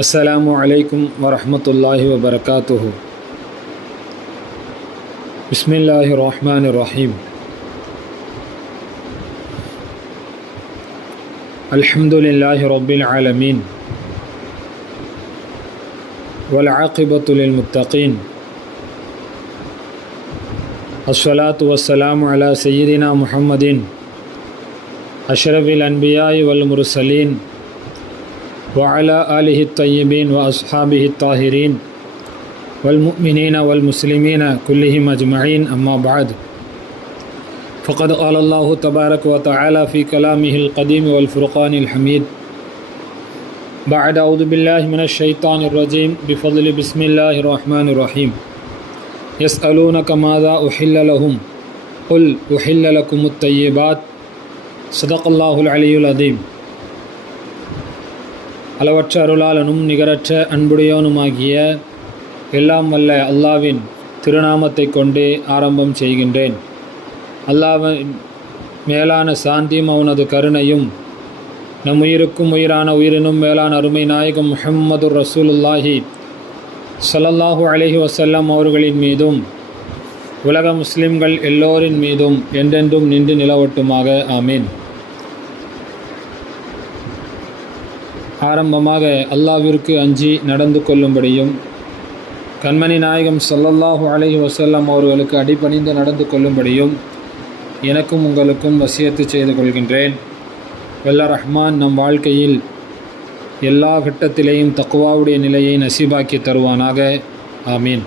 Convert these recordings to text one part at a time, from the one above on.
அஸ்ஸலாமு அலைக்கும் வரஹ்மத்துல்லாஹி வபரகாத்துஹு. பிஸ்மில்லாஹிர் ரஹ்மானிர் ரஹீம். அல்ஹம்துலில்லாஹி ரப்பில் ஆலமீன் வல் ஆகிபத்து லில் முத்தகீன். அஸ்ஸலாத்து வஸ்ஸலாமு அலா சய்யிதினா முஹம்மதின் அஷ்ரஃபில் அன்பியாஇ வல் முர்சலீன் وعلى آله الطيبين وأصحابه الطاهرين والمؤمنين والمسلمين كلهم أجمعين. أما بعد، فقد قال الله تبارك وتعالى في كلامه القديم والفرقان الحميد بعد أعوذ بالله من الشيطان الرجيم بفضل بسم الله الرحمن الرحيم. يسألونك ماذا أحل لهم قل أحل لكم الطيبات. صدق الله العلي العظيم. அளவற்ற அருளாளனும் நிகரற்ற அன்புடையவனுமாகிய எல்லாம் வல்ல அல்லாவின் திருநாமத்தை கொண்டே ஆரம்பம் செய்கின்றேன். அல்லாவின் மேலான சாந்தியும் அவனது கருணையும் நம் உயிருக்கும் உயிரான உயிரினும் மேலான அருமை நாயகம் முஹம்மது ரசூலுல்லாஹி ஸல்லல்லாஹு அலைஹி வஸல்லம் அவர்களின் மீதும் உலக முஸ்லிம்கள் எல்லோரின் மீதும் என்றென்றும் நின்று நிலவட்டுமாக. ஆமீன். ஆரம்பமாக அல்லாவிற்கு அஞ்சி நடந்து கொள்ளும்படியும் கண்மணி நாயகம் ஸல்லல்லாஹு அலைஹி வஸல்லம் அவர்களுக்கு அடிபணிந்து நடந்து கொள்ளும்படியும் எனக்கும் உங்களுக்கும் வசியத்து செய்து கொள்கின்றேன். வல்ல ரஹ்மான் நம் வாழ்க்கையில் எல்லா கட்டத்திலேயும் தக்வாவுடைய நிலையை நசீபாக்கி தருவானாக. ஆமீன்.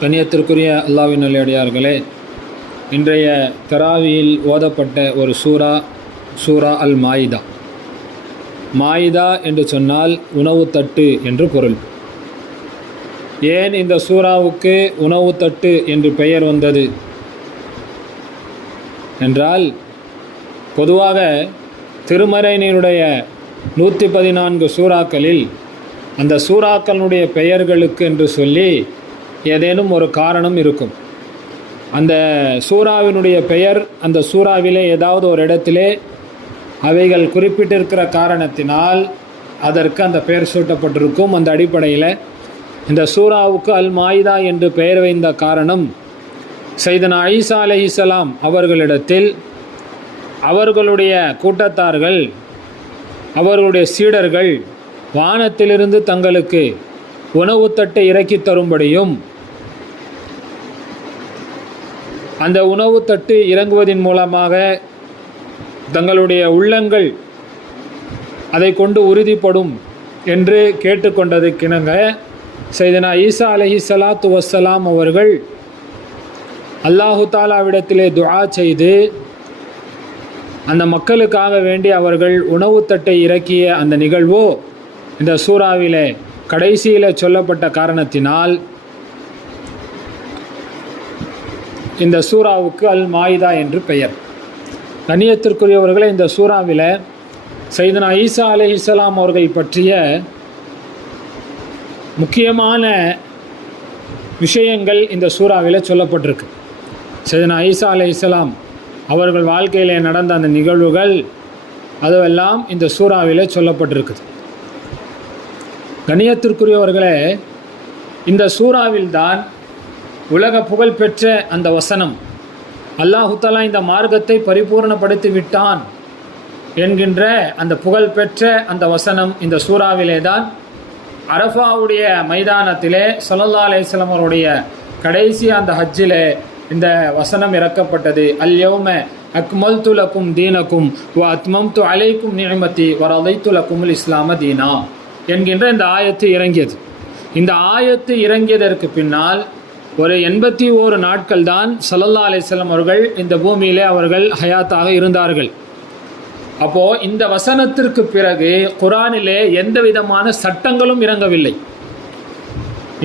கண்ணியத்திற்குரிய அல்லாஹ்வின் நல்லடியார்களே, இன்றைய தராவியில் ஓதப்பட்ட ஒரு சூரா அல் மாயிதா. மாயிதா என்று சொன்னால் உணவு தட்டு என்று பொருள். ஏன் இந்த சூறாவுக்கு உணவு தட்டு என்று பெயர் வந்தது என்றால், பொதுவாக திருமறையினுடைய 114 சூறாக்களில் அந்த சூறாக்களுடைய பெயர்களுக்கு என்று சொல்லி ஏதேனும் ஒரு காரணம் இருக்கும். அந்த சூறாவினுடைய பெயர் அந்த சூறாவிலே ஏதாவது ஒரு இடத்திலே அவைகள் குறிப்பிட்டிருக்கிற காரணத்தினால் அதற்கு அந்த பெயர் சூட்டப்பட்டிருக்கும். அந்த அடிப்படையில் இந்த சூறாவுக்கு அல் மாயிதா என்று பெயர் வைத்த காரணம், சையதுனா ஈசா அலைஹிஸ்ஸலாம் அவர்களிடத்தில் அவர்களுடைய கூட்டத்தார்கள், அவர்களுடைய சீடர்கள் வானத்திலிருந்து தங்களுக்கு உணவு தட்டை இறக்கி தரும்படியும், அந்த உணவு தட்டு இறங்குவதன் மூலமாக தங்களுடைய உள்ளங்கள் அதை கொண்டு உறுதிப்படும் என்று கேட்டுக்கொண்டதுக்கிணங்க சையதுனா ஈசா அலைஹிஸ்ஸலாத்து வஸ்ஸலாம் அவர்கள் அல்லாஹு தாலாவிடத்திலே துஆ செய்து அந்த மக்களுக்காக வேண்டி அவர்கள் உணவு தட்டை இறக்கிய அந்த நிகழ்வோ இந்த சூறாவிலே கடைசியில் சொல்லப்பட்ட காரணத்தினால் இந்த சூறாவுக்கு அல் மாயிதா என்று பெயர். கண்ணியத்திற்குரியவர்களை, இந்த சூறாவில் சையதுனா ஈசா அலைஹிஸ்ஸலாம் அவர்கள் பற்றிய முக்கியமான விஷயங்கள் இந்த சூறாவில் சொல்லப்பட்டிருக்கு. சையதுனா ஈசா அலைஹிஸ்ஸலாம் அவர்கள் வாழ்க்கையில் நடந்த அந்த நிகழ்வுகள் அதுவெல்லாம் இந்த சூறாவில் சொல்லப்பட்டிருக்குது. கண்ணியத்திற்குரியவர்களே, இந்த சூறாவில்தான் உலக புகழ்பெற்ற அந்த வசனம், அல்லாஹு தஆலா இந்த மார்க்கத்தை பரிபூர்ணப்படுத்தி விட்டான் என்கின்ற அந்த புகழ்பெற்ற அந்த வசனம் இந்த சூறாவிலே தான் அரஃபாவுடைய மைதானத்திலே ஸல்லல்லாஹு அலைஹி வஸல்லம் அவருடைய கடைசி அந்த ஹஜ்ஜிலே இந்த வசனம் இறக்கப்பட்டது. அல் யௌம அக்மல்து லக்கும் தீனக்கும் வ அத்மம்து அலைக்கும் நிஅமதி வ ரதைத்து லக்குமுல் இஸ்லாம தீனா என்கின்ற இந்த ஆயத்து இறங்கியது. இந்த ஆயத்து இறங்கியதற்கு பின்னால் ஒரு 81 நாட்கள் தான் ஸல்லல்லாஹு அலைஹி வஸல்லம் அவர்கள் இந்த பூமியிலே அவர்கள் ஹயாத்தாக இருந்தார்கள். அப்போது இந்த வசனத்திற்கு பிறகு குர்ஆனிலே எந்த விதமான சட்டங்களும் இறங்கவில்லை.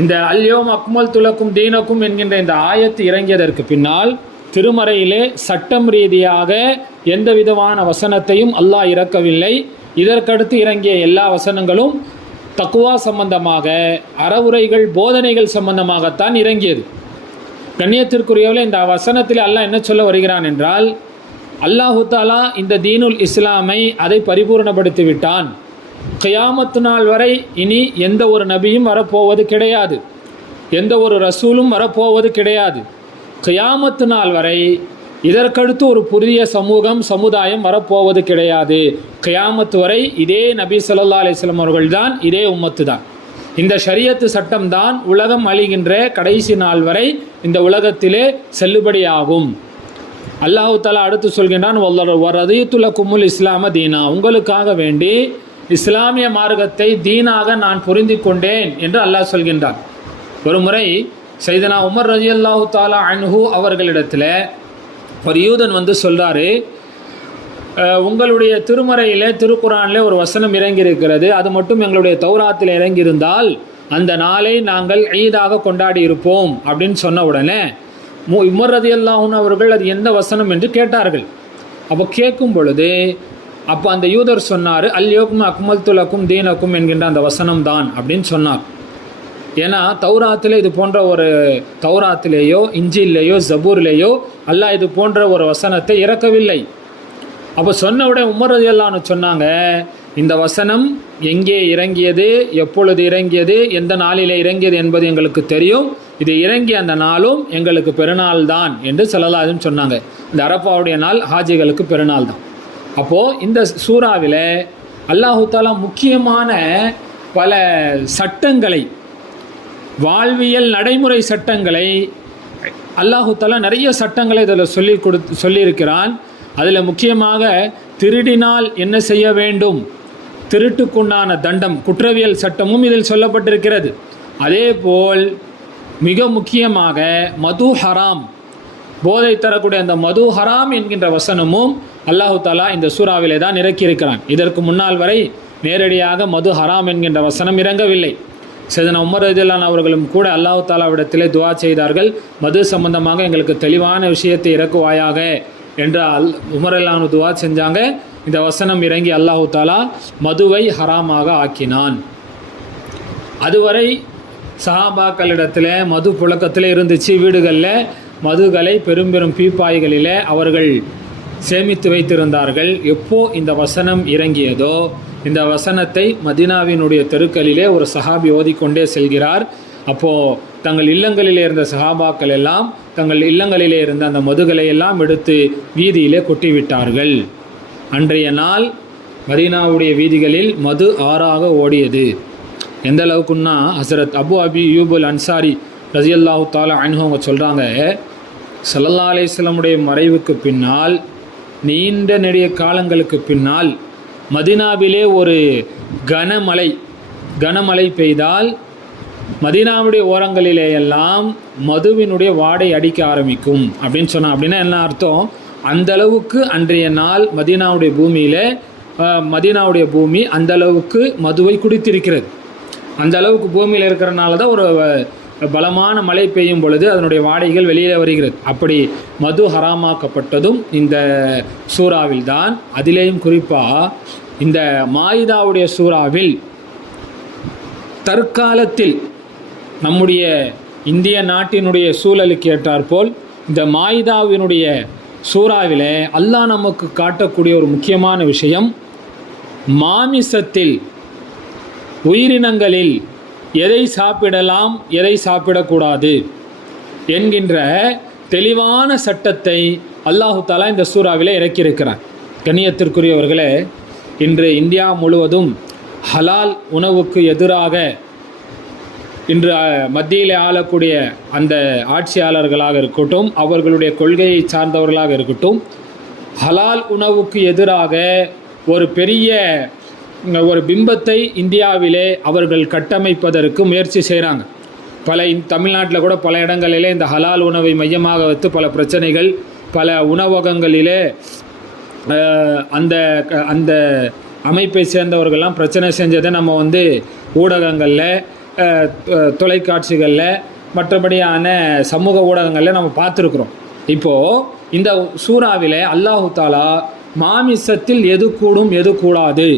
இந்த அல் யௌம அக்மல்து லக்கும் தீனக்கும் என்கின்ற இந்த ஆயத்து இறங்கியதற்கு பின்னால் திருமறையிலே சட்டம் ரீதியாக எந்த விதமான வசனத்தையும் அல்லாஹ் இறக்கவில்லை. இதற்கடுத்து இறங்கிய எல்லா வசனங்களும் தக்குவா சம்பந்தமாக, அறவுரைகள், போதனைகள் சம்பந்தமாகத்தான் இறங்கியது. கண்ணியத்திற்குரியவர்களே, இந்த வசனத்தில் அல்லாஹ் என்ன சொல்ல வருகிறான் என்றால், அல்லாஹு தாலா இந்த தீனுல் இஸ்லாமை அதை பரிபூர்ணப்படுத்தி விட்டான். கியாமத்து நாள் வரை இனி எந்த ஒரு நபியும் வரப்போவது கிடையாது, எந்த ஒரு ரசூலும் வரப்போவது கிடையாது. கியாமத்து நாள் வரை இதற்கடுத்து ஒரு புதிய சமுதாயம் வரப்போவது கிடையாது. கியாமத்து வரை இதே நபி ஸல்லல்லாஹு அலைஹி வஸல்லம் அவர்கள்தான், இதே உம்மத்து தான். இந்த ஷரியத்து சட்டம்தான் உலகம் அழிகின்ற கடைசி நாள் வரை இந்த உலகத்திலே செல்லுபடியாகும். அல்லாஹு தஆலா அடுத்து சொல்கின்றான், வரதீது லக்குமுல் இஸ்லாம தீனா, உங்களுக்காக வேண்டி இஸ்லாமிய மார்க்கத்தை தீனாக நான் புரிந்து கொண்டேன் என்று அல்லாஹ் சொல்கின்றான். ஒரு முறை சையதுனா உமர் ரலியல்லாஹு தஆலா அன்ஹு அவர்களிடத்தில் ஒரு யூதன் வந்து சொல்கிறாரு, உங்களுடைய திருமறையில் திருக்குரானில் ஒரு வசனம் இறங்கியிருக்கிறது, அது மட்டும் எங்களுடைய தௌராத்தில் இறங்கியிருந்தால் அந்த நாளை நாங்கள் ஈதாக கொண்டாடி இருப்போம் அப்படின்னு சொன்ன உடனே உமர் ரலியல்லாஹு அன்ஹு அவர்கள் அது எந்த வசனம் என்று கேட்டார்கள். அப்போ கேட்கும் பொழுது அப்போ அந்த யூதர் சொன்னார், அல்யோக்கும் அக்மல்து லக்கும் தீனக்கும் என்கின்ற அந்த வசனம் தான் அப்படின்னு சொன்னார். ஏன்னா தௌராத்தில் இது போன்ற ஒரு தௌராத்திலேயோ இஞ்சிலேயோ ஜபூர்லேயோ அல்லாஹ் இது போன்ற ஒரு வசனத்தை இறக்கவில்லை. அப்போ சொன்ன உடனே உமர் ரலியல்லாஹு அன்ஹு சொன்னாங்க, இந்த வசனம் எங்கே இறங்கியது, எப்பொழுது இறங்கியது, எந்த நாளிலே இறங்கியது என்பது எங்களுக்கு தெரியும், இது இறங்கிய அந்த நாளும் எங்களுக்கு பெருநாள் தான் என்று ஸல்லல்லாஹு அலைஹி வஸல்லம் சொன்னாங்க. இந்த அரஃபாவுடைய நாள் ஹாஜிகளுக்கு பெருநாள் தான். அப்போது இந்த சூறாவில் அல்லாஹு தஆலா முக்கியமான பல சட்டங்களை, வாழ்வியல் நடைமுறை சட்டங்களை அல்லாஹு தஆலா நிறைய சட்டங்களை இதில் சொல்லியிருக்கிறான். அதில் முக்கியமாக திருடினால் என்ன செய்ய வேண்டும், திருட்டுக்குண்டான தண்டம், குற்றவியல் சட்டமும் இதில் சொல்லப்பட்டிருக்கிறது. அதேபோல் மிக முக்கியமாக மது ஹராம், போதை தரக்கூடிய அந்த மது ஹராம் என்கின்ற வசனமும் அல்லாஹு தஆலா இந்த சூறாவிலே தான் இறக்கியிருக்கிறான். இதற்கு முன்னால் வரை நேரடியாக மது ஹராம் என்கின்ற வசனம் இறங்கவில்லை. சையதுனா உமர் ரலியல்லாஹு அன்ஹு அவர்களும் கூட அல்லாஹு தஆலாவிடத்திலே துஆ செய்தார்கள், மது சம்பந்தமாக எங்களுக்கு தெளிவான விஷயத்தை இறக்குவாயாக என்று உமர் ரலியல்லாஹு அன்ஹு துஆ செஞ்சாங்க. இந்த வசனம் இறங்கி அல்லாஹு தஆலா மதுவை ஹராமாக ஆக்கினான். அதுவரை சஹாபாக்களிடத்தில் மது புழக்கத்தில் இருந்துச்சு. வீடுகளில் மதுகளை பெரும் பெரும் பீப்பாய்களில் அவர்கள் சேமித்து வைத்திருந்தார்கள். எப்போ இந்த வசனம் இறங்கியதோ இந்த வசனத்தை மதீனாவினுடைய தெருக்களிலே ஒரு சஹாபி ஓதிக்கொண்டே செல்கிறார். அப்போது தங்கள் இல்லங்களிலே இருந்த சஹாபாக்கள் எல்லாம் தங்கள் இல்லங்களிலே இருந்த அந்த மதுகளை எல்லாம் எடுத்து வீதியிலே கொட்டிவிட்டார்கள். அன்றைய நாள் மதீனாவுடைய வீதிகளில் மது ஆறாக ஓடியது. எந்த அளவுக்குன்னா ஹஸரத் அபு அய்யூபுல் அன்சாரி ரலியல்லாஹு தஆலா அன்ஹு அவங்க சொல்கிறாங்க, ஸல்லல்லாஹு அலைஹி வஸல்லமுடைய மறைவுக்கு பின்னால் நீண்ட நெடிய காலங்களுக்கு பின்னால் மதீனாவிலே ஒரு கனமழை பெய்தால் மதீனாவுடைய ஓரங்களிலே எல்லாம் மதுவினுடைய வாடை அடிக்க ஆரம்பிக்கும் அப்படின்னு சொன்னான். அப்படின்னா என்ன அர்த்தம், அந்த அளவுக்கு அன்றைய நாள் மதீனாவுடைய பூமி அந்த அளவுக்கு மதுவை குடித்திருக்கிறது. அந்த அளவுக்கு பூமியில் இருக்கிறனால தான் ஒரு பலமான மழை பெய்யும் பொழுது அதனுடைய வாடைகள் வெளியே வருகிறது. அப்படி மது ஹராமாக்கப்பட்டதும் இந்த சூறாவில் தான். அதிலேயும் குறிப்பாக இந்த மாயிதாவுடைய சூறாவில் தற்காலத்தில் நம்முடைய இந்திய நாட்டினுடைய சூழலுக்கு ஏற்றாற்போல் இந்த மாயிதாவினுடைய சூறாவில் அல்லாஹ் நமக்கு காட்டக்கூடிய ஒரு முக்கியமான விஷயம், மாமிசத்தில் உயிரினங்களில் எதை சாப்பிடலாம் எதை சாப்பிடக்கூடாது என்கின்ற தெளிவான சட்டத்தை அல்லாஹு தஆலா இந்த சூறாவிலே இறக்கியிருக்கிறார். கண்ணியத்திற்குரியவர்களே, இன்று இந்தியா முழுவதும் ஹலால் உணவுக்கு எதிராக இன்று மத்தியில் ஆளக்கூடிய அந்த ஆட்சியாளர்களாக இருக்கட்டும், அவர்களுடைய கொள்கையை சார்ந்தவர்களாக இருக்கட்டும், ஹலால் உணவுக்கு எதிராக ஒரு பெரிய ஒரு பிம்பத்தை இந்தியாவிலே அவர்கள் கட்டமைப்பதற்கு முயற்சி செய்கிறாங்க. தமிழ்நாட்டில் கூட பல இடங்களிலே இந்த ஹலால் உணவை மையமாக வைத்து பல பிரச்சனைகள், பல உணவகங்களிலே அந்த அந்த அமைப்பை சேர்ந்தவர்கள்லாம் பிரச்சனை செஞ்சதை நம்ம ஊடகங்களில், தொலைக்காட்சிகளில், மற்றபடியான சமூக ஊடகங்களில் நம்ம பார்த்துருக்குறோம். இப்போது இந்த சூறாவிலே அல்லாஹு தஆலா மாமிசத்தில் எது கூடும் எது கூடாது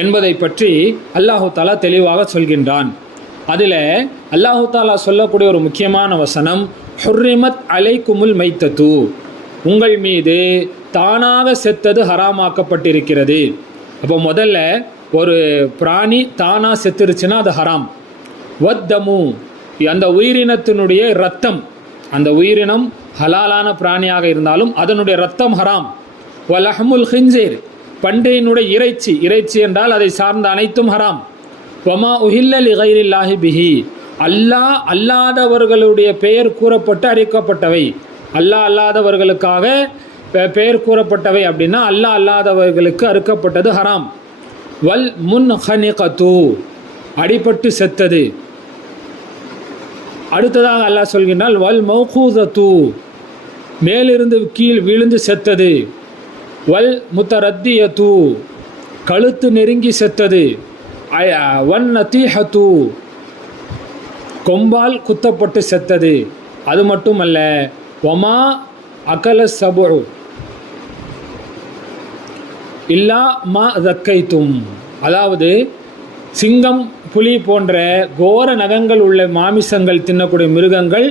என்பதை பற்றி அல்லாஹு தஆலா தெளிவாக சொல்கின்றான். அதில் அல்லாஹு தஆலா சொல்லக்கூடிய ஒரு முக்கியமான வசனம், ஹுர்ரிமத் அலைக்குமுல் மைத்தத்து, உங்கள் மீது தானாக செத்தது ஹராமாக்கப்பட்டிருக்கிறது. அப்போ முதல்ல ஒரு பிராணி தானாக செத்துருச்சுன்னா அது ஹராம். வத்தமு, அந்த உயிரினத்தினுடைய இரத்தம், அந்த உயிரினம் ஹலாலான பிராணியாக இருந்தாலும் அதனுடைய இரத்தம் ஹராம். வலஹமுல் ஹின்சீர், பன்றியினுடைய இறைச்சி, இறைச்சி என்றால் அதை சார்ந்த அனைத்தும் ஹராம். வமா உஹில்ல லிகைரில்லாஹி பிஹி, அல்லாஹ் அல்லாதவர்களுடைய பெயர் கூறப்பட்டு அழைக்கப்பட்டவை, அல்லாஹ் அல்லாதவர்களுக்காக பெயர் கூறப்பட்டவை அப்படின்னா அல்லாஹ் அல்லாதவர்களுக்கு அறுக்கப்பட்டது ஹராம். வல் முன்ஹனிகத்து, அடிபட்டு செத்தது. அடுத்ததாக அல்லாஹ் சொல்கின்றால் வல் மௌகூதத்து, மேலிருந்து கீழ் விழுந்து செத்தது. வல் முத்தரத்தியத்து, கழுத்து நெருங்கி செத்தது. வன் நதீஹத்து, கொம்பால் குத்தப்பட்டு செத்தது. அது மட்டுமல்ல, ஒமா அகல சபு இல்லா மா தக்கைத்தும், அதாவது சிங்கம் புலி போன்ற கோர நகங்கள் உள்ள மாமிசங்கள் தின்னக்கூடிய மிருகங்கள்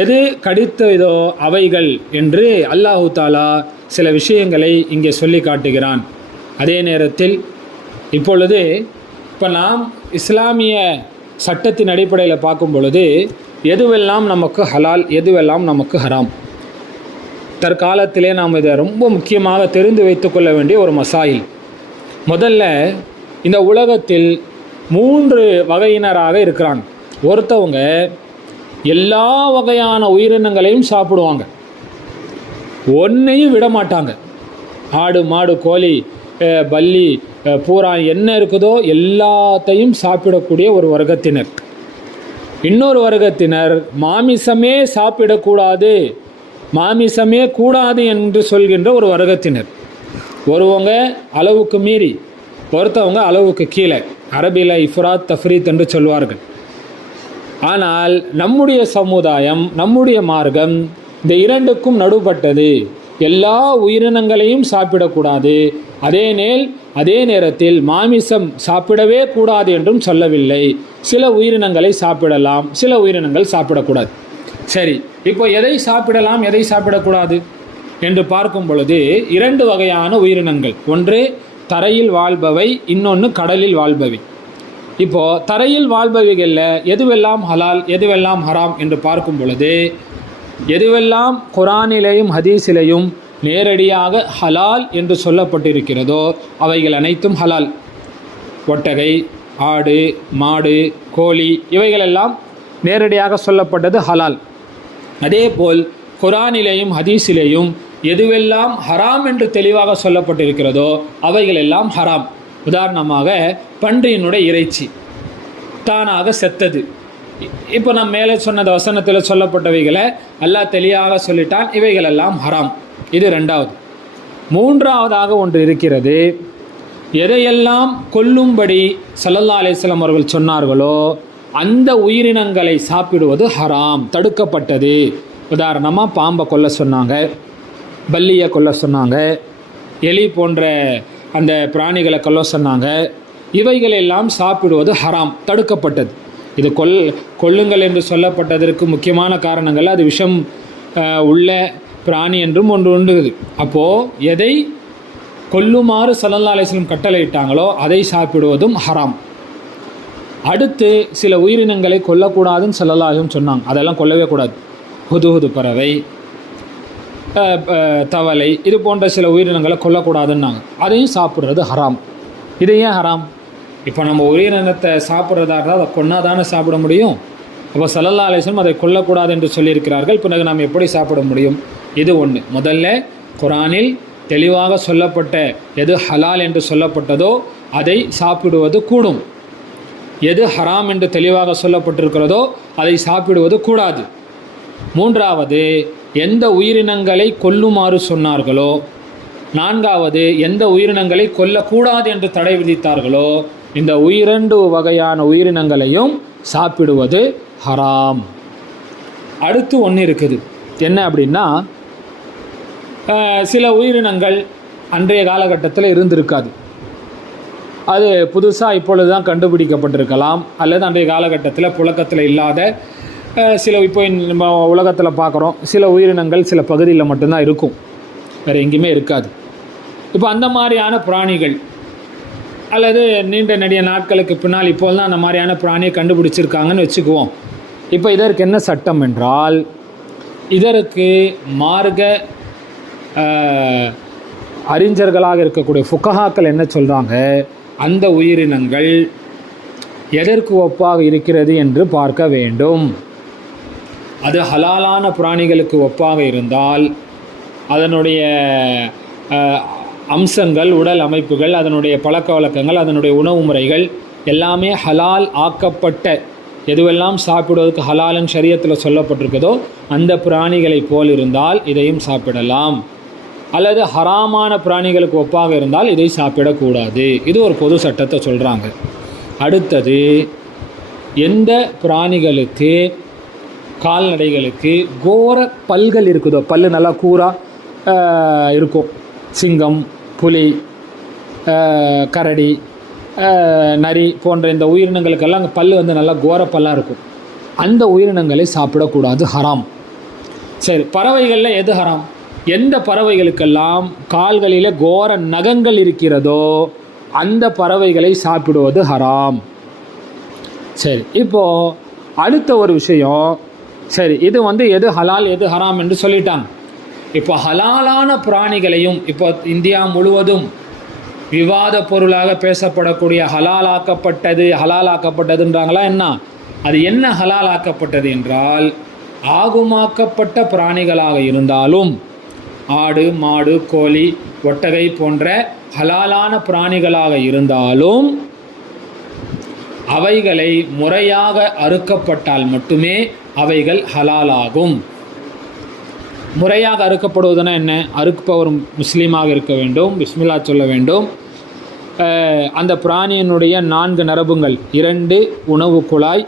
எது கடித்ததோ அவைகள் என்று அல்லாஹு தாலா சில விஷயங்களை இங்கே சொல்லி காட்டுகிறான். அதே நேரத்தில் இப்பொழுது நாம் இஸ்லாமிய சட்டத்தின் அடிப்படையில் பார்க்கும் பொழுது எதுவெல்லாம் நமக்கு ஹலால், எதுவெல்லாம் நமக்கு ஹராம், தற்காலத்திலே நாம் இதை ரொம்ப முக்கியமாக தெரிந்து வைத்து கொள்ள வேண்டிய ஒரு மசாயில். முதல்ல, இந்த உலகத்தில் 3 வகையினராக இருக்கிறாங்க. ஒருத்தவங்க எல்லா வகையான உயிரினங்களையும் சாப்பிடுவாங்க, ஒன்றையும் விட மாட்டாங்க. ஆடு மாடு கோழி பல்லி பூரா என்ன இருக்குதோ எல்லாத்தையும் சாப்பிடக்கூடிய ஒரு வர்க்கத்தினர். இன்னொரு வர்க்கத்தினர் மாமிசமே சாப்பிடக்கூடாது, மாமிசமே கூடாது என்று சொல்கின்ற ஒரு வர்க்கத்தினர். ஒருவங்க அளவுக்கு மீறி, ஒருத்தவங்க அளவுக்கு கீழே. அரபியில் இஃப்ராத் தஃப்ரீத் என்று சொல்வார்கள். ஆனால் நம்முடைய சமுதாயம், நம்முடைய மார்க்கம் இந்த இரண்டுக்கும் நடுப்பட்டது. எல்லா உயிரினங்களையும் சாப்பிடக்கூடாது, அதே நேரத்தில் மாமிசம் சாப்பிடவே கூடாது என்றும் சொல்லவில்லை. சில உயிரினங்களை சாப்பிடலாம், சில உயிரினங்கள் சாப்பிடக்கூடாது. சரி, இப்போ எதை சாப்பிடலாம், எதை சாப்பிடக்கூடாது என்று பார்க்கும் பொழுது 2 வகையான உயிரினங்கள். ஒன்று தரையில் வாழ்பவை, இன்னொன்று கடலில் வாழ்பவை. இப்போது தரையில் வாழ்பவைகளில் எதுவெல்லாம் ஹலால், எதுவெல்லாம் ஹராம் என்று பார்க்கும் பொழுது எதுவெல்லாம் குரானிலேயும் ஹதீஸிலேயும் நேரடியாக ஹலால் என்று சொல்லப்பட்டிருக்கிறதோ அவைகள் அனைத்தும் ஹலால். ஒட்டகை, ஆடு, மாடு, கோழி இவைகளெல்லாம் நேரடியாக சொல்லப்பட்டது ஹலால். அதேபோல் குரானிலேயும் ஹதீஸிலேயும் எதுவெல்லாம் ஹராம் என்று தெளிவாக சொல்லப்பட்டிருக்கிறதோ அவைகளெல்லாம் ஹராம். உதாரணமாக பன்றியினுடைய இறைச்சி தானாக செத்தது. இப்போ நம்ம மேலே சொன்னது வசனத்தில் சொல்லப்பட்டவைகளை அல்லாஹ் தெளிவாக சொல்லிட்டான், இவைகளெல்லாம் ஹராம். இது 2வது. 3வதாக ஒன்று இருக்கிறது. எதையெல்லாம் கொல்லும்படி ஸல்லல்லாஹு அலைஹி வஸல்லம் அவர்கள் சொன்னார்களோ அந்த உயிரினங்களை சாப்பிடுவது ஹராம், தடுக்கப்பட்டது. உதாரணமாக பாம்பை கொல்ல சொன்னாங்க, பல்லியை கொல்ல சொன்னாங்க, எலி போன்ற அந்த பிராணிகளை கொல்ல சொன்னாங்க. இவைகளெல்லாம் சாப்பிடுவது ஹராம், தடுக்கப்பட்டது. இது கொல்லுங்கள் என்று சொல்லப்பட்டதற்கு முக்கியமான காரணங்கள் அது விஷம் உள்ள பிராணி என்றும் ஒன்று உண்டு. அப்போது எதை கொல்லுமாறு ஸல்லல்லாஹு அலைஹி வஸல்லம் கட்டளையிட்டாங்களோ அதை சாப்பிடுவதும் ஹராம். அடுத்து சில உயிரினங்களை கொல்லக்கூடாதுன்னு ஸல்லல்லாஹு அலைஹி வஸல்லம் சொன்னாங்க, அதெல்லாம் கொல்லவே கூடாது. ஹுதுஹுது பறவை, தவளை, இது போன்ற சில உயிரினங்களை கொல்லக்கூடாதுன்னாங்க, அதையும் சாப்பிட்றது ஹராம். இது ஏன் ஹராம்? இப்போ நம்ம உயிரினத்தை சாப்பிட்றதா இருந்தால் அதை கொன்னா தானே சாப்பிட முடியும். அப்போ ஸல்லல்லாஹு அலைஹி வஸல்லம் அதை கொல்லக்கூடாது என்று சொல்லியிருக்கிறார்கள். பிறகு நாம் எப்படி சாப்பிட முடியும்? இது ஒன்று. முதல்ல குரானில் தெளிவாக சொல்லப்பட்ட எது ஹலால் என்று சொல்லப்பட்டதோ அதை சாப்பிடுவது கூடும், எது ஹராம் என்று தெளிவாக சொல்லப்பட்டிருக்கிறதோ அதை சாப்பிடுவது கூடாது. 3வது, எந்த உயிரினங்களை கொல்லுமாறு சொன்னார்களோ, 4வது எந்த உயிரினங்களை கொல்லக்கூடாது என்று தடை விதித்தார்களோ இந்த 2 வகையான உயிரினங்களையும் சாப்பிடுவது ஹராம். அடுத்து ஒன்று இருக்குது, என்ன அப்படின்னா, சில உயிரினங்கள் அன்றைய காலகட்டத்தில் இருந்திருக்காது, அது புதுசாக இப்பொழுது தான் கண்டுபிடிக்கப்பட்டிருக்கலாம், அல்லது அன்றைய காலகட்டத்தில் புழக்கத்தில் இல்லாத சில, இப்போ நம்ம உலகத்தில் பார்க்குறோம் சில உயிரினங்கள் சில பகுதியில் மட்டும்தான் இருக்கும், வேறு எங்கேயுமே இருக்காது. இப்போ அந்த மாதிரியான பிராணிகள் அல்லது நீண்ட நெடிய நாட்களுக்கு பின்னால் இப்போது தான் அந்த மாதிரியான பிராணியை கண்டுபிடிச்சிருக்காங்கன்னு வச்சுக்குவோம். இப்போ இதற்கு என்ன சட்டம் என்றால், இதற்கு மார்க்க அறிஞர்களாக இருக்கக்கூடிய ஃபுகஹாக்கள் என்ன சொல்கிறாங்க, அந்த உயிரினங்கள் எதற்கு ஒப்பாக இருக்கிறது என்று பார்க்க வேண்டும். அது ஹலாலான பிராணிகளுக்கு ஒப்பாக இருந்தால் அதனுடைய அம்சங்கள், உடல் அமைப்புகள், அதனுடைய பழக்க வழக்கங்கள், அதனுடைய உணவு முறைகள் எல்லாமே ஹலால் ஆக்கப்பட்ட, எதுவெல்லாம் சாப்பிடுவதற்கு ஹலாலன் ஷரியத்தில் சொல்லப்பட்டிருக்கிறதோ அந்த பிராணிகளை போல் இருந்தால் இதையும் சாப்பிடலாம். அல்லது ஹராமான பிராணிகளுக்கு ஒப்பாக இருந்தால் இதை சாப்பிடக்கூடாது. இது ஒரு பொது சட்டத்தை சொல்கிறாங்க. அடுத்தது, எந்த பிராணிகளுக்கு, கால்நடைகளுக்கு கோர பல்கள் இருக்குதோ, பல்லு நல்லா கூராக இருக்கும், சிங்கம், புலி, கரடி, நரி போன்ற இந்த உயிரினங்களுக்கெல்லாம் அங்கே பல் நல்லா கோரப்பல்லாக இருக்கும், அந்த உயிரினங்களை சாப்பிடக்கூடாது, ஹராம். சரி, பறவைகளில் எது ஹராம்? எந்த பறவைகளுக்கெல்லாம் கால்களில் கோர நகங்கள் இருக்கிறதோ அந்த பறவைகளை சாப்பிடுவது ஹராம். சரி, இப்போது அடுத்த ஒரு விஷயம், சரி இது எது ஹலால் எது ஹராம் என்று சொல்லிட்டாங்க. இப்போ ஹலாலான பிராணிகளையும், இப்போ இந்தியா முழுவதும் விவாத பொருளாக பேசப்படக்கூடிய ஹலாலாக்கப்பட்டதுன்றாங்களா என்ன? அது என்ன ஹலாலாக்கப்பட்டது என்றால், ஆகுமாக்கப்பட்ட பிராணிகளாக இருந்தாலும், ஆடு, மாடு, கோழி, ஒட்டகை போன்ற ஹலாலான பிராணிகளாக இருந்தாலும் அவைகளை முறையாக அறுக்கப்பட்டால் மட்டுமே அவைகள் ஹலாலாகும். முறையாக அறுக்கப்படுவதுனா என்ன? அறுப்பவர் முஸ்லீமாக இருக்க வேண்டும், பிஸ்மில்லா சொல்ல வேண்டும். அந்த பிராணியினுடைய 4 நரம்புகள், 2 உணவு குழாய்,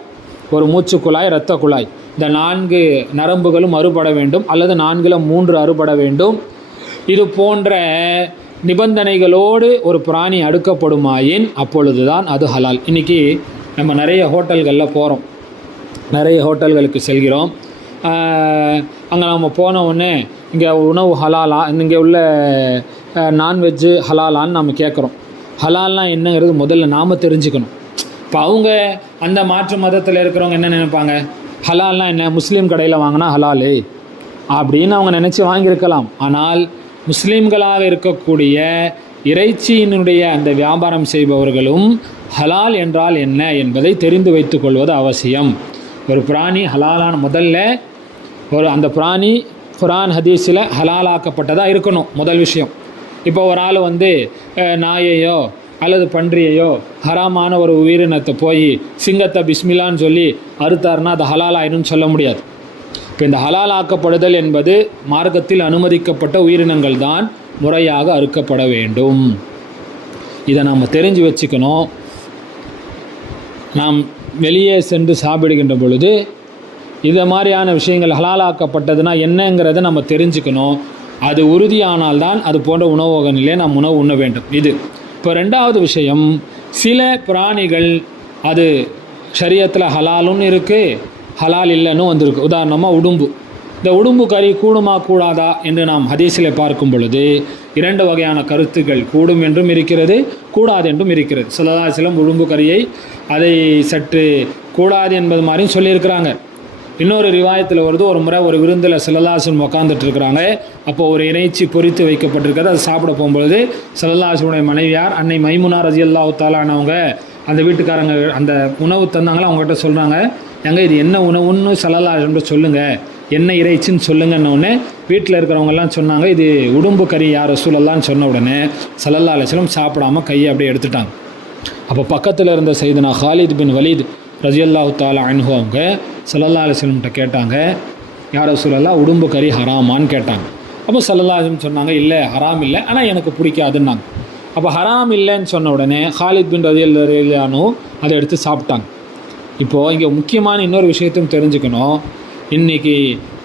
ஒரு மூச்சு குழாய், இரத்த குழாய், இந்த 4 நரம்புகளும் அறுபட வேண்டும், அல்லது 4ல் 3 அறுபட வேண்டும். இது போன்ற நிபந்தனைகளோடு ஒரு பிராணி அடுக்கப்படுமாயின் அப்பொழுதுதான் அது ஹலால். இன்றைக்கி நம்ம நிறைய ஹோட்டல்களில் போகிறோம், நிறைய ஹோட்டல்களுக்கு செல்கிறோம். அங்கே நம்ம போன உடனே இங்கே உணவு ஹலாலா, இங்கே உள்ள நான்வெஜ்ஜு ஹலாலான்னு நம்ம கேட்குறோம். ஹலால்னால் என்னங்கிறது முதல்ல நாம் தெரிஞ்சுக்கணும். இப்போ அவங்க அந்த மாற்று மதத்தில் இருக்கிறவங்க என்ன நினைப்பாங்க, ஹலால்னால் என்ன, முஸ்லீம் கடையில் வாங்கினா ஹலாலு அப்படின்னு அவங்க நினச்சி வாங்கியிருக்கலாம். ஆனால் முஸ்லீம்களாக இருக்கக்கூடிய இறைச்சியினுடைய அந்த வியாபாரம் செய்பவர்களும் ஹலால் என்றால் என்ன என்பதை தெரிந்து வைத்து கொள்வது அவசியம். ஒரு பிராணி ஹலாலான முதல்ல அந்த பிராணி குர்ஆன் ஹதீஸில் ஹலாலாக்கப்பட்டதாக இருக்கணும், முதல் விஷயம். இப்போ ஒரு ஆள் நாயையோ அல்லது பன்றியையோ ஹராமான ஒரு உயிரினத்தை போய் சிங்கத்தை பிஸ்மில்லான்னு சொல்லி அறுத்தாருன்னா அது ஹலாலாயினும் சொல்ல முடியாது. இப்போ இந்த ஹலாலாக்கப்படுதல் என்பது மார்க்கத்தில் அனுமதிக்கப்பட்ட உயிரினங்கள் தான் முறையாக அறுக்கப்பட வேண்டும். இதை நாம் தெரிஞ்சு வச்சுக்கணும். நாம் வெளியே சென்று சாப்பிடுகின்ற பொழுது இதை மாதிரியான விஷயங்கள் ஹலாலாக்கப்பட்டதுன்னா என்னங்கிறத நம்ம தெரிஞ்சுக்கணும். அது உறுதியானால்தான் அது போன்ற உணவகங்களிலே நாம் உணவு உண்ண வேண்டும். இது இப்போ 2வது விஷயம், சில பிராணிகள் அது ஷரியத்தில் ஹலாலுன்னு இருக்குது, ஹலால் இல்லைன்னு வந்திருக்கு. உதாரணமாக உடும்பு. இந்த உடும்பு கறி கூடுமா கூடாதா என்று நாம் ஹதீஸில் பார்க்கும் பொழுது 2 வகையான கருத்துக்கள், கூடும் என்றும் இருக்கிறது, கூடாது என்றும் இருக்கிறது. ஸல்லல்லாஹு அலைஹி வஸல்லம் உடும்பு கறியை அதை சற்று கூடாது என்பது மாதிரியும் சொல்லியிருக்கிறாங்க. இன்னொரு ரிவாயத்தில் வருது, ஒரு முறை ஒரு விருந்தில் ஸல்லல்லாஹு அலைஹி வஸல்லம் உட்காந்துட்டு இருக்கிறாங்க. அப்போது ஒரு இறைச்சி பொரித்து வைக்கப்பட்டிருக்கிறது. அது சாப்பிட போகும்பொழுது ஸல்லல்லாஹு அலைஹி வஸல்லம் மனைவியார் அன்னை மைமுனா ரலியல்லாஹு தஆலா அன்ஹா அந்த வீட்டுக்காரங்க அந்த உணவு தந்தாங்களா, அவங்ககிட்ட சொல்கிறாங்க, எங்க இது என்ன உணவுன்னு ஸல்லல்லாஹு அலைஹி வஸல்லம் சொல்லுங்கள், என்ன இறைச்சின்னு சொல்லுங்கன்னொடனே வீட்டில் இருக்கிறவங்கெல்லாம் சொன்னாங்க, இது உடும்பு கறி யார் ரசூலல்லான்னு சொன்ன உடனே ஸல்லல்லாஹு அலைஹி வஸல்லம் சாப்பிடாமல் கையை அப்படியே எடுத்துட்டாங்க. அப்போ பக்கத்தில் இருந்த சையதுனா ஹாலித் பின் வலீத் ரலியல்லாஹு தஆலா அன்ஹு அவங்க ஸல்லல்லாஹு அலைஹி வஸல்லம் கேட்டாங்க, யார் ரசூலல்லாஹ் உடும்பு கறி ஹராமான்னு கேட்டாங்க. அப்போ ஸல்லல்லாஹு அலைஹி வஸல்லம் சொன்னாங்க, இல்லை ஹராம் இல்லை, ஆனால் எனக்கு பிடிக்காதுன்னாங்க. அப்போ ஹராம் இல்லைன்னு சொன்ன உடனே ஹாலித் பின் ரலியல்லாஹு அன்ஹு அதை எடுத்து சாப்பிட்டாங்க. இப்போது இங்கே முக்கியமான இன்னொரு விஷயத்தையும் தெரிஞ்சுக்கணும். இன்றைக்கி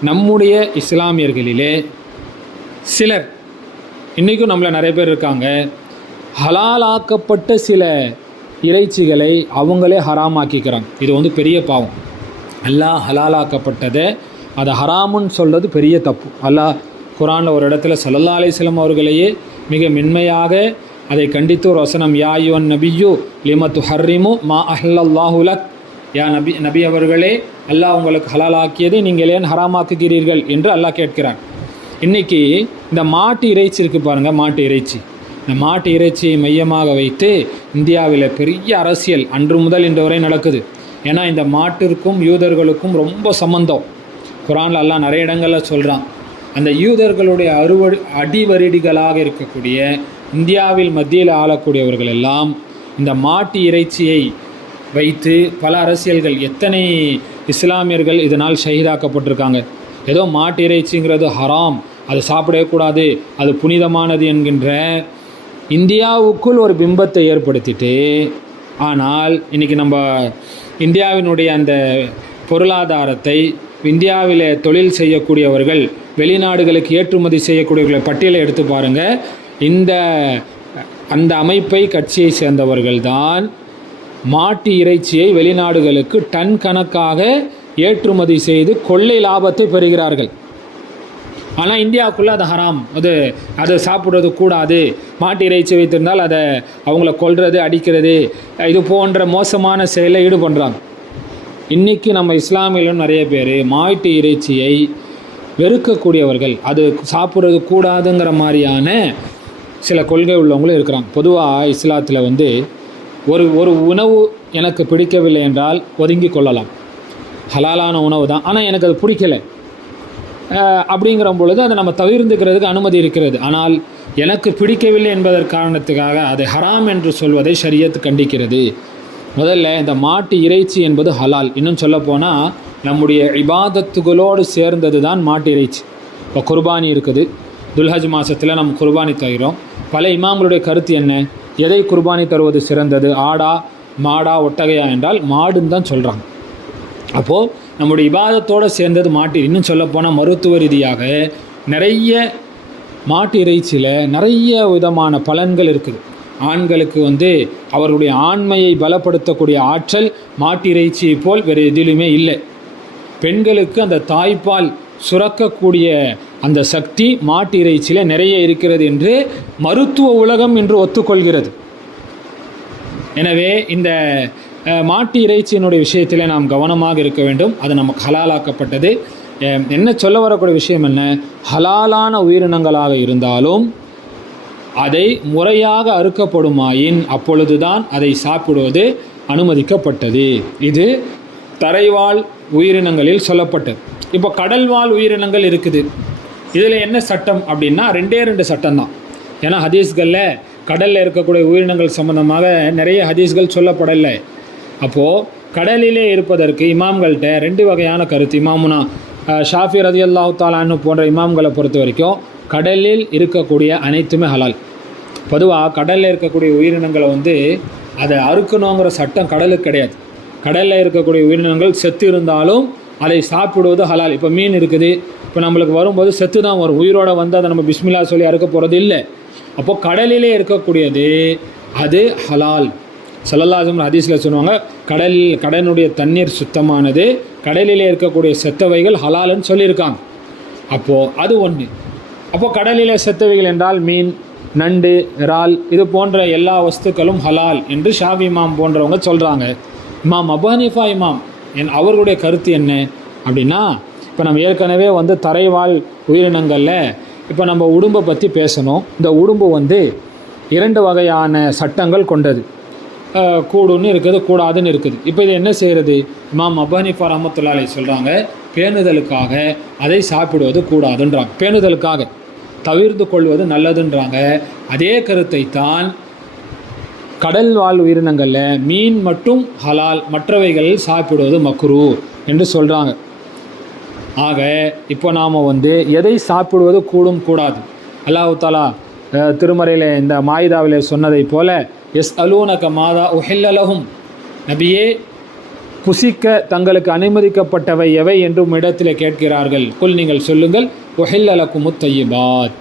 நம்முடைய இஸ்லாமியர்களிலே சிலர், இன்றைக்கும் நம்மள நிறைய பேர் இருக்காங்க, ஹலாலாக்கப்பட்ட சில இறைச்சிகளை அவங்களே ஹராமாக்கிக்கிறாங்க. இது பெரிய பாவம். அல்லாஹ் ஹலாலாக்கப்பட்டதை அதை ஹராமுன்னு சொல்கிறது பெரிய தப்பு. அல்லாஹ் குர்ஆனில் ஒரு இடத்துல ஸல்லல்லாஹு அலைஹி வஸல்லம் அவர்களையே மிக மென்மையாக அதை கண்டித்து ஒரு வசனம், யா அய்யுஹன் நபியு லிம துஹர்ரிமு மா அஹல்லல்லாஹு லக், யா நபி அவர்களே, அல்லாஹ் உங்களுக்கு ஹலாலாக்கியதை நீங்கள் ஏன் ஹராமாக்குகிறீர்கள் என்று அல்லாஹ் கேட்கிறான். இன்றைக்கி இந்த மாட்டு இறைச்சி இருக்குது பாருங்கள், மாட்டு இறைச்சி. இந்த மாட்டு இறைச்சியை மையமாக வைத்து இந்தியாவில் பெரிய அரசியல் அன்று முதல் இன்று வரை நடக்குது. ஏன்னா இந்த மாட்டிற்கும் யூதர்களுக்கும் ரொம்ப சம்பந்தம். குர்ஆனில் அல்லாஹ் நிறைய இடங்களில் சொல்கிறான். அந்த யூதர்களுடைய அடிவருடிகளாக இருக்கக்கூடிய இந்தியாவில் மத்தியில் ஆளக்கூடியவர்கள் எல்லாம் இந்த மாட்டு இறைச்சியை வைத்து பல அரசியல்கள், எத்தனை இஸ்லாமியர்கள் இதனால் ஷஹீதாக்கப்பட்டிருக்காங்க. ஏதோ மாட்டு இறைச்சிங்கிறது ஹராம், அது சாப்பிடக்கூடாது, அது புனிதமானது என்கின்ற இந்தியாவுக்குள் ஒரு பிம்பத்தை ஏற்படுத்திட்டு, ஆனால் இன்றைக்கி நம்ம இந்தியாவினுடைய அந்த பொருளாதாரத்தை, இந்தியாவில் தொழில் செய்யக்கூடியவர்கள் வெளிநாடுகளுக்கு ஏற்றுமதி செய்யக்கூடியவர்களை பட்டியலை எடுத்து பாருங்கள். அந்த அமைப்பை கட்சியை சேர்ந்தவர்கள்தான் மாட்டு இறைச்சியை வெளிநாடுகளுக்கு டன் கணக்காக ஏற்றுமதி செய்து கொள்ளை லாபத்தை பெறுகிறார்கள். ஆனால் இந்தியாவுக்குள்ளே அது ஹராம், அதை சாப்பிட்றது கூடாது, மாட்டு இறைச்சி வைத்திருந்தால் அதை அவங்கள கொல்றது, அடிக்கிறது, இது போன்ற மோசமான செயலில் ஈடுபடுறாங்க. இன்றைக்கி நம்ம இஸ்லாமியிலும் நிறைய பேர் மாட்டு இறைச்சியை வெறுக்கக்கூடியவர்கள், அது சாப்பிட்றது கூடாதுங்கிற மாதிரியான சில கொள்கை உள்ளவங்களும் இருக்கிறாங்க. பொதுவாக இஸ்லாத்தில் ஒரு உணவு எனக்கு பிடிக்கவில்லை என்றால் ஒதுங்கி கொள்ளலாம், ஹலாலான உணவு தான், ஆனால் எனக்கு அது பிடிக்கலை அப்படிங்கிற பொழுது அதை நம்ம தவிர்த்துக்கிறதுக்கு அனுமதி இருக்கிறது. ஆனால் எனக்கு பிடிக்கவில்லை என்பதற்கு காரணத்துக்காக அதை ஹராம் என்று சொல்வதை ஷரியத் கண்டிக்கிறது. முதல்ல இந்த மாட்டு இறைச்சி என்பது ஹலால். இன்னும் சொல்லப்போனால் நம்முடைய இபாதத்துகளோடு சேர்ந்தது தான் மாட்டு இறைச்சி. இப்போ குர்பானி இருக்குது, துல்ஹஜ் மாதத்தில் நம்ம குர்பானி தருகிறோம். பல இமாம்களுடைய கருத்து என்ன, எதை குர்பானி தருவது சிறந்தது, ஆடா மாடா ஒட்டகையா என்றால் மாடுன்னு தான் சொல்கிறாங்க. அப்போது நம்முடைய இபாதத்தோடு சேர்ந்தது மாட்டு. இன்னும் சொல்லப்போனால் மருத்துவ ரீதியாக நிறைய மாட்டு இறைச்சியில் நிறைய விதமான பலன்கள் இருக்குது. ஆண்களுக்கு அவருடைய ஆண்மையை பலப்படுத்தக்கூடிய ஆற்றல் மாட்டு இறைச்சியை போல் வேறு எதிலுமே இல்லை. பெண்களுக்கு அந்த தாய்ப்பால் சுரக்கக்கூடிய அந்த சக்தி மாட்டு இறைச்சியில் நிறைய இருக்கிறது என்று மருத்துவ உலகம் இன்று ஒத்துக்கொள்கிறது. எனவே இந்த மாட்டு இறைச்சியினுடைய விஷயத்தில் நாம் கவனமாக இருக்க வேண்டும். அது நமக்கு ஹலாலாக்கப்பட்டது. என்ன சொல்ல வரக்கூடிய விஷயம் என்ன, ஹலாலான உயிரினங்களாக இருந்தாலும் அதை முறையாக அறுக்கப்படுமாயின் அப்பொழுதுதான் அதை சாப்பிடுவது அனுமதிக்கப்பட்டது. இது தரைவாழ் உயிரினங்களில் சொல்லப்பட்டது. இப்போ கடல்வாழ் உயிரினங்கள் இருக்குது. இதில் என்ன சட்டம் அப்படின்னா ரெண்டு சட்டம் தான். ஏன்னா ஹதீஸ்களில் கடலில் இருக்கக்கூடிய உயிரினங்கள் சம்பந்தமாக நிறைய ஹதீஸ்கள் சொல்லப்படலை. அப்போது கடலிலே இருப்பதற்கு இமாம்கள்கிட்ட ரெண்டு வகையான கருத்து. இமாமுனா ஷாஃபி ரலியல்லாஹு தஆலா அன்ஹு போன்ற இமாம்களை பொறுத்த வரைக்கும் கடலில் இருக்கக்கூடிய அனைத்துமே ஹலால். பொதுவாக கடலில் இருக்கக்கூடிய உயிரினங்களை அதை அறுக்கணுங்கிற சட்டம் கடலுக்கு கிடையாது. கடலில் இருக்கக்கூடிய உயிரினங்கள் செத்து இருந்தாலும் அதை சாப்பிடுவது ஹலால். இப்போ மீன் இருக்குது, இப்போ நம்மளுக்கு வரும்போது செத்து தான் வரும், உயிரோடு அதை நம்ம பிஸ்மில்லா சொல்லி அறுக்க போகிறது இல்லை. அப்போது கடலிலே இருக்கக்கூடியது அது ஹலால். ஸல்லல்லாஹு அலைஹி வஸல்லம் ஹதீஸில் சொல்லுவாங்க, கடலினுடைய தண்ணீர் சுத்தமானது, கடலிலே இருக்கக்கூடிய செத்தவைகள் ஹலால்னு சொல்லியிருக்காங்க. அப்போது அது ஒன்று. அப்போது கடலிலே செத்தவைகள் என்றால் மீன், நண்டு, இறால் இது போன்ற எல்லா வஸ்துக்களும் ஹலால் என்று ஷாஃபி இமாம் போன்றவங்க சொல்கிறாங்க. இமாம் அபூ ஹனீஃபா அவர்களுடைய கருத்து என்ன அப்படின்னா, இப்போ நம்ம ஏற்கனவே தரைவாழ் உயிரினங்களில் இப்போ நம்ம உடும்பை பற்றி பேசணும். இந்த உடும்பு இரண்டு வகையான சட்டங்கள் கொண்டது. கூடுன்னு இருக்குது, கூடாதுன்னு இருக்குது. இப்போ இது என்ன செய்கிறது, இமாம் அபூ ஹனீஃபா ரஹ்மத்துல்லாஹி அலைஹி சொல்கிறாங்க, பேணுதலுக்காக அதை சாப்பிடுவது கூடாதுன்றாங்க. பேணுதலுக்காக தவிர்த்து கொள்வது நல்லதுன்றாங்க. அதே கருத்தை தான் கடல் வாழ் உயிரினங்களில் மீன் மட்டும் ஹலால், மற்றவைகள் சாப்பிடுவது மக்ரூ என்று சொல்கிறாங்க. ஆக இப்போ நாம் எதை சாப்பிடுவது கூடும் கூடாது, அல்லாஹ் தஆலா திருமறையில் இந்த மாயிதாவில் சொன்னதை போல எஸ் அலூனக மாதா உஹில்ல லஹும், நபியே புசிக்க தங்களுக்கு அனுமதிக்கப்பட்டவை எவை என்றும் இடத்தில் கேட்கிறார்கள். குல் நீங்கள் சொல்லுங்கள், உஹில்ல லகுமுத் தய்யிபாத்,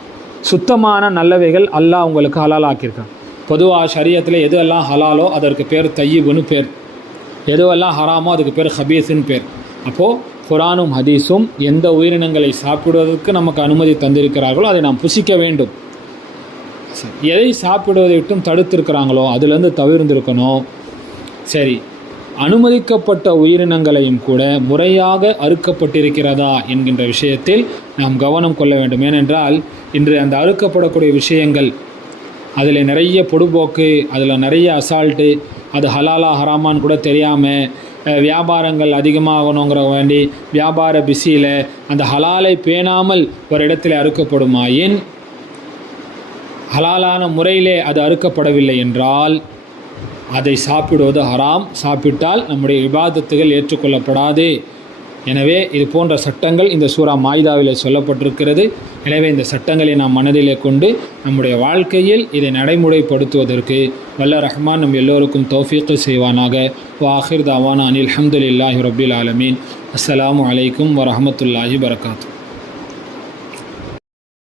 சுத்தமான நல்லவைகள் அல்லாஹ் உங்களுக்கு ஹலாலாக்கியிருக்கான். பொதுவாக ஷரியத்தில் எதுவெல்லாம் ஹலாலோ அதற்கு பேர் தையிபுன்னு பேர், எதுவெல்லாம் ஹராமோ அதுக்கு பேர் ஹபீஸுன்னு பேர். அப்போது குர்ஆனும் ஹதீஸும் எந்த உயிரினங்களை சாப்பிடுவதற்கு நமக்கு அனுமதி தந்திருக்கிறார்களோ அதை நாம் புசிக்க வேண்டும். எதை சாப்பிடுவதை விட்டும் தடுத்திருக்கிறாங்களோ அதிலிருந்து தவிர்ந்திருக்கணும். சரி, அனுமதிக்கப்பட்ட உயிரினங்களையும் கூட முறையாக அறுக்கப்பட்டிருக்கிறதா என்கின்ற விஷயத்தில் நாம் கவனம் கொள்ள வேண்டும். ஏனென்றால் இன்று அந்த அறுக்கப்படக்கூடிய விஷயங்கள் அதில் நிறைய பொடுபோக்கு, அதில் நிறைய அசால்ட்டு, அது ஹலாலா ஹராமான்னு கூட தெரியாமல் வியாபாரங்கள் அதிகமாகணுங்கிற வேண்டி வியாபார பிஸியில் அந்த ஹலாலை பேணாமல் ஒரு இடத்துல அறுக்கப்படுமாயின், ஹலாலான முறையிலே அது அறுக்கப்படவில்லை என்றால் அதை சாப்பிடுவது ஹராம். சாப்பிட்டால் நம்முடைய இபாதத்துகள் ஏற்றுக்கொள்ளப்படாது. எனவே இது போன்ற சட்டங்கள் இந்த சூரா மாயிதாவில் சொல்லப்பட்டிருக்கிறது. எனவே இந்த சட்டங்களை நாம் மனதிலே கொண்டு நம்முடைய வாழ்க்கையில் இதை நடைமுறைப்படுத்துவதற்கு வல்ல ரஹ்மான் நம் எல்லோருக்கும் தௌஃபீக் செய்வானாக. வாஹிர் தாவானா அனில் அல்ஹம்துலில்லாஹி ரப்பில் ஆலமீன். அஸ்ஸலாமு அலைக்கும் வரஹ்மத்துல்லாஹி வரகாத்துஹு.